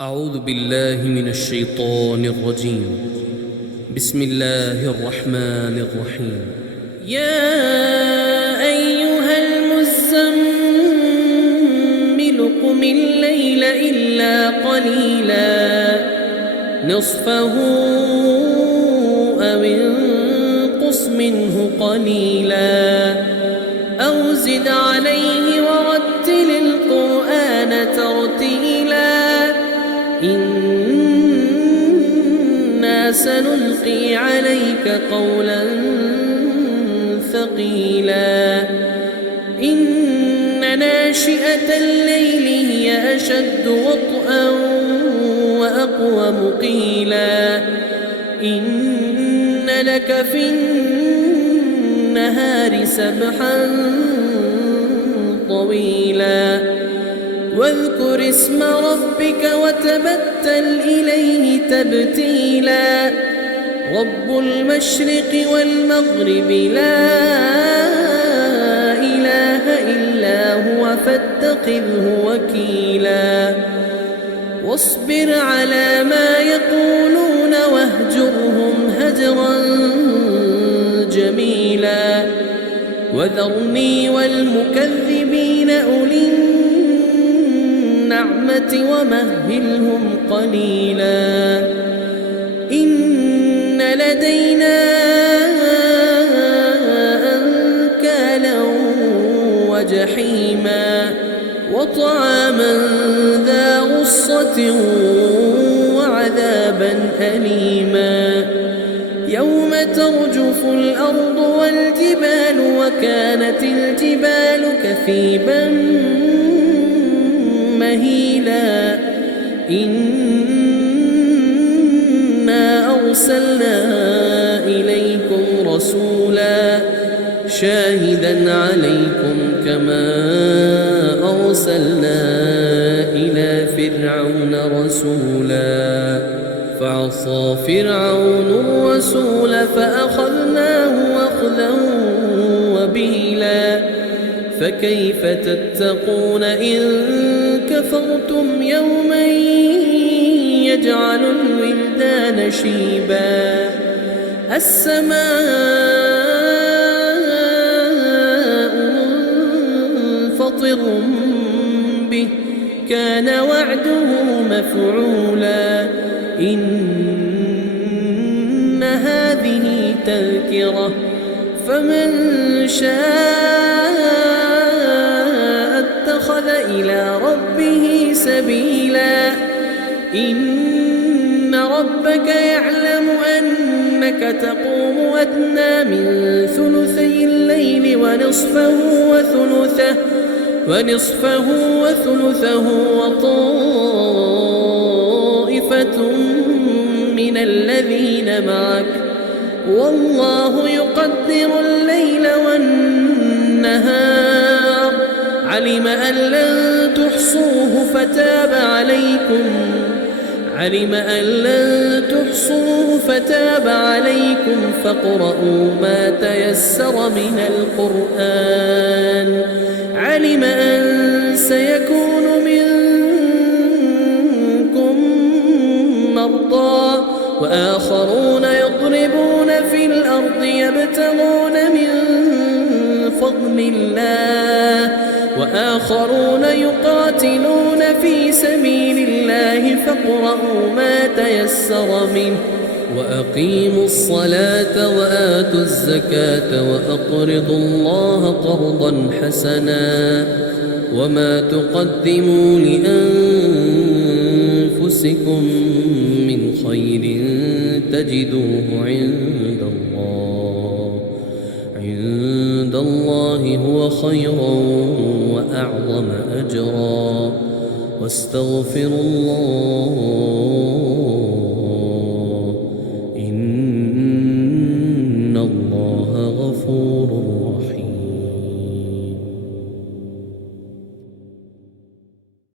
أعوذ بالله من الشيطان الرجيم. بسم الله الرحمن الرحيم. يا أيها المزمل قم الليل إلا قليلا نصفه أو انقص منه قليلا أو زد عليه ورتل القرآن ترتيلا إنا سنلقي عليك قولا ثقيلا إن ناشئة الليل هي أشد وطئا وأقوم قيلا إن لك في النهار سبحا طويلا واذكر اسم ربك وتبتل إليه تبتيلا رب المشرق والمغرب لا إله إلا هو فاتخذه وكيلا واصبر على ما يقولون واهجرهم هجرا جميلا وذرني والمكذبين أولي النعمة ومهلهم قليلا إن لدينا أنكالا وجحيما وطعاما ذا غصة وعذابا أليما يوم ترجف الأرض والجبال وكانت الجبال كثيبا مهيلا إنا أرسلنا إليكم رسولا شاهدا عليكم كما أرسلنا إلى فرعون رسولا فعصى فرعون الرسول فأخذناه أخذا وبيلا فكيف تتقون إن كفرتم يوما يجعل الولدان شيبا السماء منفطر به كان وعده مفعولا إن هذه تذكرة فمن شاء اتخذ إلى ربه سبيلا إن ربك يعلم أنك تقوم أدنى من ثلثي الليل ونصفه وثلثه وطائفة من الذين معك والله يقدر الليل والنهار علم أن لن تحصوه فتاب عليكم فاقرؤوا ما تيسر من القرآن علم أن سيكون منكم مرضى وآخرون يضربون في الأرض يبتغون من فضل الله وآخرون يقاتلون في سبيل الله فاقرؤوا ما تيسر منه وأقيموا الصلاة وآتوا الزكاة وأقرضوا الله قرضا حسنا وما تقدموا لأنفسكم من خير تجدوه عند الله هو خيرا وأعظم أجرا واستغفروا الله